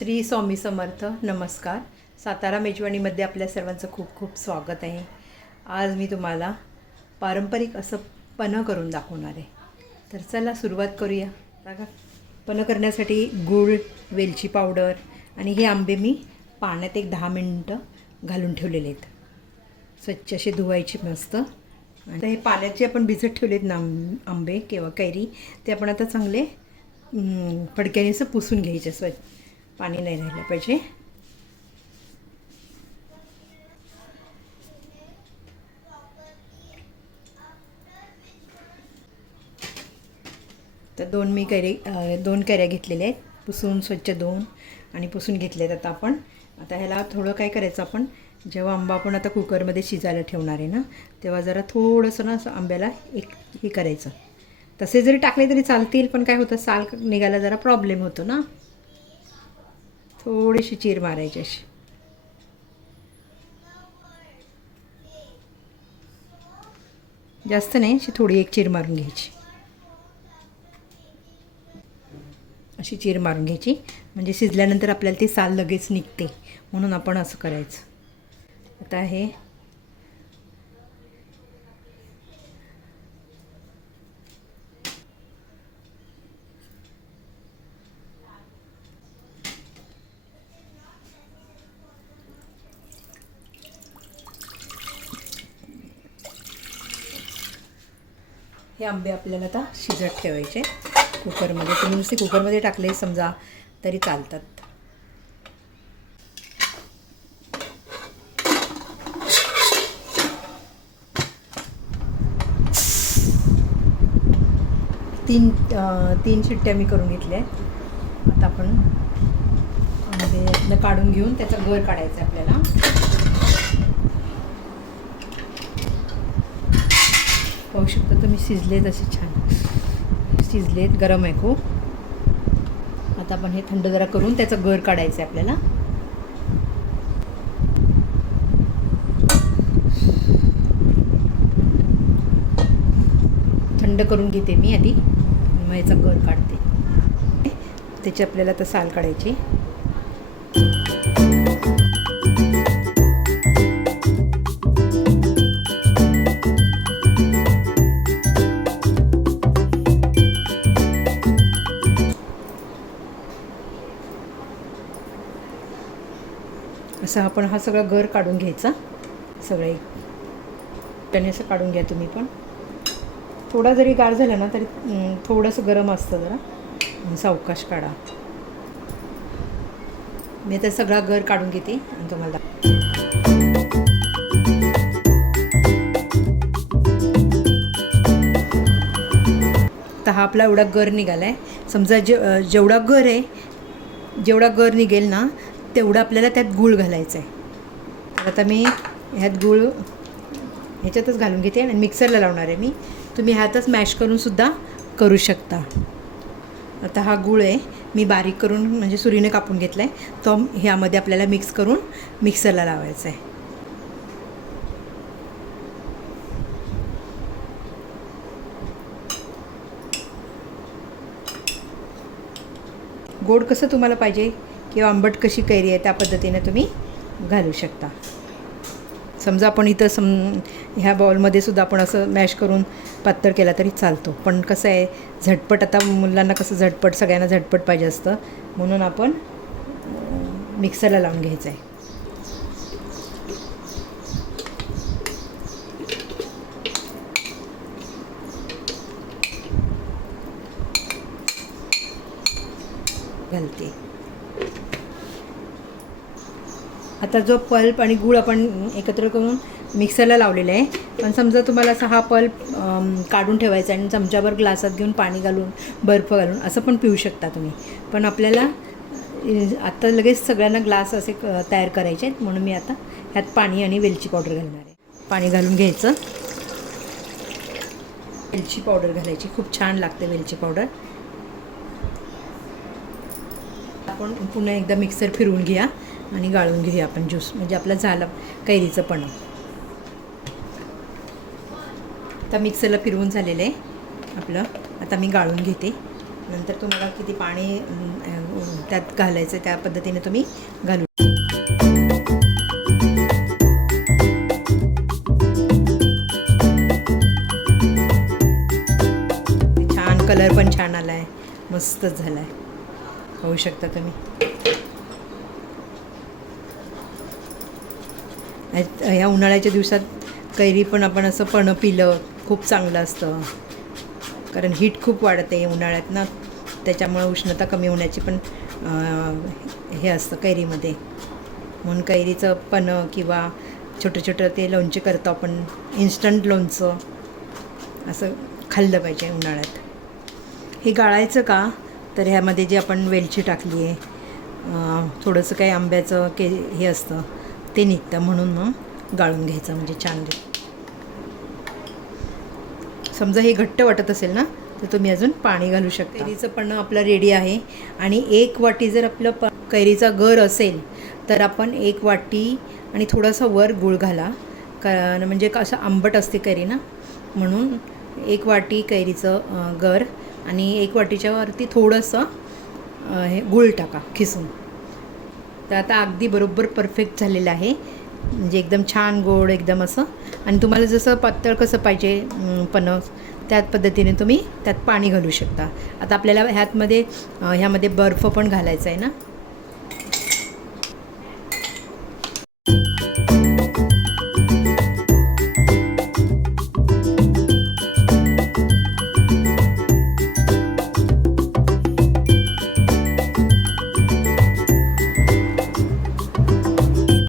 श्री स्वामी समर्थ नमस्कार. सातारा मेजवानीमध्ये आपल्या सर्वांचं खूप खूप स्वागत आहे. आज मी तुम्हाला पारंपरिक असं पनं करून दाखवणार आहे. तर चला सुरुवात करूया. बघा पनं करण्यासाठी गूळ वेलची पावडर आणि हे आंबे मी पाण्यात एक दहा मिनटं घालून ठेवलेले आहेत. स्वच्छ असे धुवायचे मस्त. आणि हे पाण्याचे आपण भिजत ठेवलेत ना आंबे किंवा कैरी ते आपण आता चांगले फडक्याने असं पुसून घ्यायचे स्वच्छ. पाणी नाही राहिलं पाहिजे. तर दोन मी कैरे दोन कैऱ्या घेतलेल्या आहेत. पुसून स्वच्छ धुवून आणि पुसून घेतले आहेत आता आपण. आता ह्याला थोडं काय करायचं आपण जेव्हा आंबा आपण आता कुकरमध्ये शिजायला ठेवणार आहे ना तेव्हा जरा थोडंसं ना असं आंब्याला एक हे करायचं. तसे जरी टाकले तरी चालतील पण काय होतं साल निघायला जरा प्रॉब्लेम होतो ना. थोडीशी चीर मारायची अशी. जास्त नाही अशी थोडी एक चीर मारून घ्यायची. अशी चीर मारून घ्यायची. म्हणजे शिजल्यानंतर आपल्याला ती साल लगेच निघते. म्हणून आपण असं करायचं. आता हे हे आंबे आपल्याला आता शिजत ठेवायचे. कुकरमध्ये तुम्ही नुसते कुकरमध्ये टाकले समजा तरी चालतात. तीन तीन शिट्ट्या मी करून घेतल्या आहेत. आता आपण आंबे काढून घेऊन त्याचा गर काढायचा आहे आपल्याला. पाहू शकता तुम्ही शिजलेत असे छान. शिजलेत गरम आहे खूप. आता आपण हे थंड जरा करून त्याचा गर काढायचं आहे आपल्याला. थंड करून घेते मी आधी. मग याचा गर काढते. त्याची आपल्याला आता साल काढायची. असं आपण हा सगळा गर काढून घ्यायचा. सगळं. एक त्याने असं काढून घ्या तुम्ही पण. थोडा जरी गार झाला ना तरी थोडंसं गरम असतं जरा. सावकाश काढा. मी आता सगळा गर काढून घेते आणि तुम्हाला तर हा आपला एवढा गर निघाला आहे समजा जे जेवढा गर आहे जेवढा गर निघेल ना तेवढं आपल्याला त्यात गूळ घालायचं आहे तर आता मी ह्यात गूळ ह्याच्यातच घालून घेते आणि मिक्सरला लावणार आहे मी. तुम्ही ह्यातच मॅश करूनसुद्धा करू शकता. आता हा गूळ आहे मी बारीक करून म्हणजे सुरीने कापून घेतला आहे तो ह्यामध्ये आपल्याला मिक्स करून मिक्सरला लावायचा आहे गोड कसं तुम्हाला पाहिजे? किंवा आंबट कशी कैरी आहे त्या पद्धतीने तुम्ही घालू शकता. समजा आपण इथं सम ह्या बॉलमध्ये सुद्धा आपण असं मॅश करून पातळ केला तरी चालतो. पण कसं आहे झटपट आता मुलांना कसं झटपट सगळ्यांना झटपट पाहिजे असतं. म्हणून आपण मिक्सरला लावून घ्यायचं आहे घालते. आता जो पल्प आणि गूळ आपण एकत्र करून मिक्सरला लावलेला आहे. पण समजा तुम्हाला असा हा पल्प काढून ठेवायचा आणि चमच्यावर ग्लासात घेऊन पाणी घालून बर्फ घालून असं पण पिऊ शकता तुम्ही. पण आपल्याला आत्ता लगेच सगळ्यांना ग्लास असे क- तयार करायचे आहेत. म्हणून मी आता ह्यात पाणी आणि वेलची पावडर घालणार आहे. पाणी घालून घ्यायचं. वेलची पावडर घालायची. खूप छान लागते वेलची पावडर. आपण पुन्हा एकदा मिक्सर फिरवून घ्या. आणि गाळून घेऊया आपण ज्यूस. म्हणजे आपला झाला कैरीचं पण. आता मिक्सरला फिरवून झालेलं आहे आपलं. आता मी गाळून घेते. नंतर तुम्हाला किती पाणी त्यात घालायचं त्या पद्धतीने तुम्ही घालू. छान कलर पण छान आला आहे मस्तच झाला आहे होऊ शकता तुम्ही. ह्या- ह्या उन्हाळ्याच्या दिवसात कैरी पण आपण असं पणं पिलं खूप चांगलं असतं. कारण हीट खूप वाढते उन्हाळ्यात ना. त्याच्यामुळे उष्णता कमी होण्याची पण हे असतं कैरीमध्ये. म्हणून कैरीचं पणं किंवा छोटं छोटं ते लोणचे करतो आपण. इन्स्टंट लोणचं असं खाल्लं पाहिजे उन्हाळ्यात. हे गाळायचं का? तर ह्यामध्ये जे आपण वेलची टाकली आहे थोडंसं काही आंब्याचं के हे असतं. ते निघतं म्हणून मग गाळून घ्यायचं म्हणजे छान समजा हे घट्ट वाटत असेल ना तर तुम्ही अजून पाणी घालू शकता. कैरीचं पण आपलं रेडी आहे. आणि एक वाटी जर आपलं प कैरीचा गर असेल तर आपण एक वाटी आणि थोडासा वर गुळ घाला. कारण म्हणजे कसं आंबट असते कैरी ना म्हणून एक वाटी कैरीचं गर आणि एक वाटीच्या वरती थोडंसं हे गुळ टाका खिसून. तर आता अगदी बरोबर परफेक्ट झालेलं आहे. म्हणजे एकदम छान गोड एकदम असं. आणि तुम्हाला जसं पातळ कसं पाहिजे अं, पणस त्याच पद्धतीने तुम्ही त्यात पाणी घालू शकता. आता आपल्याला ह्यातमध्ये ह्यामध्ये बर्फ पण घालायचा आहे ना?